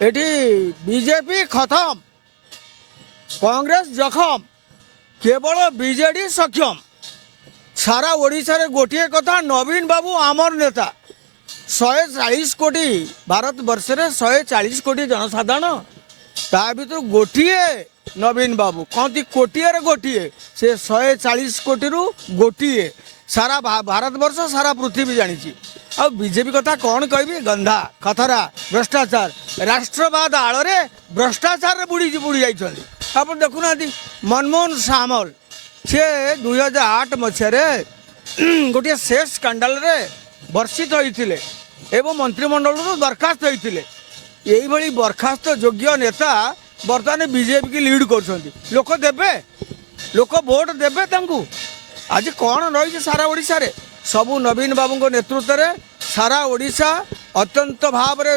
এটি বিজেপি খতম, কংগ্রেস জখম, কেবল বিজেডি সক্ষম। সারা ওড়িশার গোটিয়ে কথা, নবীন বাবু আমার নেতা। 140 কোটি ভারতবর্ষের 140 কোটি জনসাধাରଣ, তা ভিতରୁ ଗୋଟିଏ ନବୀନ ବାବୁ କହନ୍ତି କୋଟିଏରେ ଗୋଟିଏ, ସେ 140 କୋଟିରୁ ଗୋଟିଏ। ସାରା ଭାରତବର୍ଷ ସାରା ପୃଥିବୀ ଜାଣିଛି। ଆଉ ବିଜେପି କଥା କ'ଣ କହିବି? ଗନ୍ଧା ଖତରା ଭ୍ରଷ୍ଟାଚାର, ରାଷ୍ଟ୍ରବାଦ ଆଳରେ ଭ୍ରଷ୍ଟାଚାରରେ ବୁଡ଼ି ଯାଇଛନ୍ତି। ଆପଣ ଦେଖୁନାହାନ୍ତି ମନମୋହନ ସାମଲ, ସେ 2008 ମସିହାରେ ଗୋଟିଏ ସେକ୍ସ ସ୍କାଣ୍ଡାଲରେ ବର୍ଷିତ ହୋଇଥିଲେ ଏବଂ ମନ୍ତ୍ରିମଣ୍ଡଳରୁ ବରଖାସ୍ତ ହୋଇଥିଲେ। এইভাবে বরখাস্ত যোগ্য নেতা বর্তমানে বিজেপি কি লিড করছেন। লোক দেবে, লোক ভোট দেবে তাঁকু। আজ কଣ রয়েছে সারা ওড়িশারে? সবু নবীন বাবুঙ্ক নেতৃত্বে সারা ওড়িশা অত্যন্ত ভাবে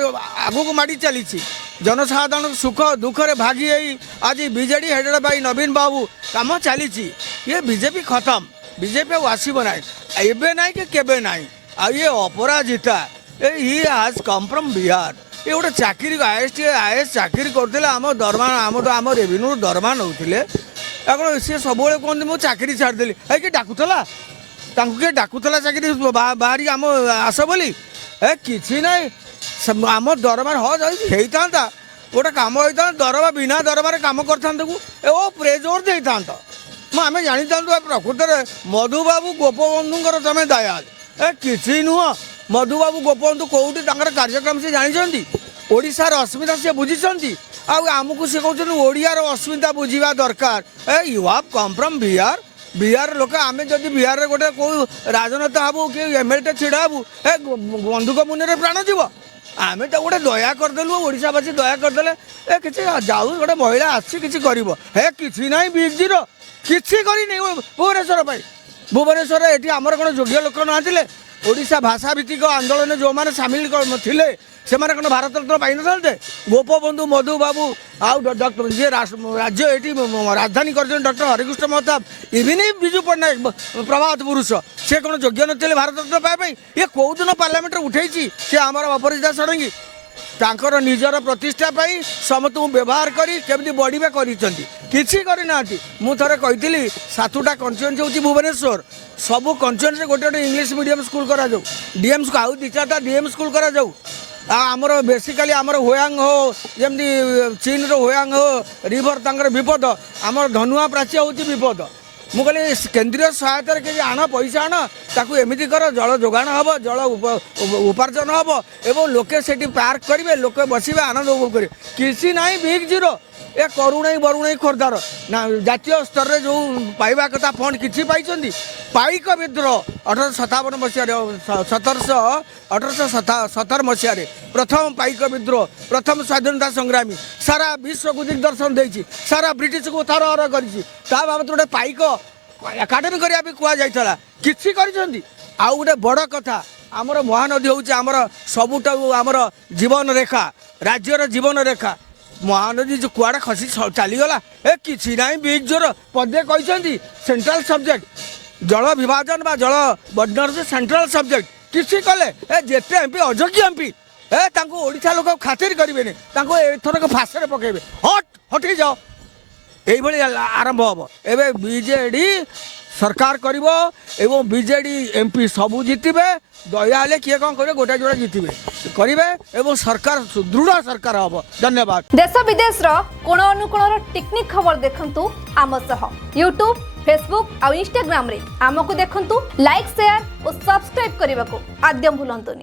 আগুক মাড়ি চালিছি। জনসাধারণ সুখ দুঃখরে ভাগি হয়ে আজ বিজেডি হেডেড বাই নবীন বাবু কাম চালিছি। ইয়ে বিজেপি খতম, বিজেপি আসব না, এবে নাই কি কেবে নাই। আর ইয়ে অপরাজিতা, হি হাজ কম ফ্রম বিহার। ये गोटे चाकरी आईएएस चाकरी करते आम दरमा आम रेवेन्यू दरमा नौले। सी सब कहते मुझे चाकरी छाड़देली। किए डाकुला, किए डाकुला चाकरी बाहरी आम आस बोली? किसी ना आम दरमा होता गोटे कम होता दरमा बिना दरमार कम कर प्रेजर दे था आम जानी था प्रकृत में मधुबाबू गोपबंधुर तुम दयाल किसी नुह। मधुबाबू गोपबंधु कौटी कार्यक्रम से जानते, ओडिशार अस्मिता से बुझी। आमको सी कहते ओडियार अस्मिता बुझा दरकार। You have come from Bihar. Bihar लोक आम जदि बिहार गोटे कौ राजनेता हबू कि एमएलए छिड़ा हबू, बंधुक मुନରେ प्राण जीव। आम तो गोटे दया करदेलु, ओडिशावासी दया करदे कि जाऊ गोटे महिला आसी कि किसी ना बिग जीरो किसी करनी भुवनेश्वर। भुवनेश्वर ये आमर कौन योग्य लोक ना ओडिशा भाषा भित्तिक आंदोलन जो मैंने सामिल थे से भारत रत्न पाई न था। गोपबंधु मधुबाबू आक्टर जी राज्य ये राजधानी कर डॉक्टर हरिकृष्ण महताब, इवन विजु पट्टनायक प्रभात पुरुष, से कौन योग्य नी भारत रत्न पाइबाई? ये कौ दिन पार्लियामेंट उठे सी आमर अपराजिता षडंगी तांकर निजर प्रतिष्ठा पाई समस्त व्यवहार करी केमती बढ़िया करना। मु थे कही 7टा कन्स्टिट्यूएंसी हूँ भुवनेश्वर, सबू कन्स्टिट्यूएंसी गोटे गोटे इंग्लिश मीडियम स्कूल करा जाऊ, डीएम आउ 2-4टा डीएम स्कूल करा जाऊ। आमर बेसिकाली आमर होयांग हो जमी चीन होयांग हो रिभर तांकर विपद, आमर धनुआ प्राची हूँ विपद। मु कहली केंद्रीय सहायता कि आण पैसा आण ताकू एमती कर जल जोगाण हम, जल उपार्जन हम एवं लोके से पार्क करेंगे, लोके बसवे आनंद उपभोग करेंगे। किसी ना बिग जीरो। ए करुणाई बरुणाई खोर्धार ना जातीय स्तर में जो पाइबा कथा फंड किसी पाई पाइक विद्रोह 1857 मसीह 1817 मसीह प्रथम पाइक विद्रोह, प्रथम स्वाधीनता संग्रामी सारा विश्व को दिग्दर्शन देती, सारा ब्रिटिश को थर हर कर बाबद गोटे पाइक एकाडेमी करने कहुला किसी आउ गोटे बड़ कथा आमर महानदी हूँ आमर सबुठ आमर जीवन रेखा, राज्यर जीवन रेखा। महानदी जो कुआड़े खसी चलीगला किसी ना बिग जोर पदे कहते सेंट्रल सब्जेक्ट जल विभाजन बा जल बंटन से सेंट्रल सब्जेक्ट किसी कले जेते एमपी अयोग्य एमपी ओडिशा लोक खातिर करेंगे एथरक फाशे पकेबे हट हटि जाओ ये आरंभ हम। एवं बीजेडी सरकार करिवो एवं बीजेडी एमपी सबू जितबे, दया हेले किए कौन करे गोटा जोड़ा जितबे करेंगे एवं सरकार सुदृढ़ सरकार हम। धन्यवाद। देश विदेश कोण अनुकोण टेक्निक खबर देखंतु आम सह यूट्यूब, फेसबुक और इंस्टाग्राम रे आमको देखंतु, लाइक शेयर और सब्सक्राइब करने को आद्यम भूलंतुनी।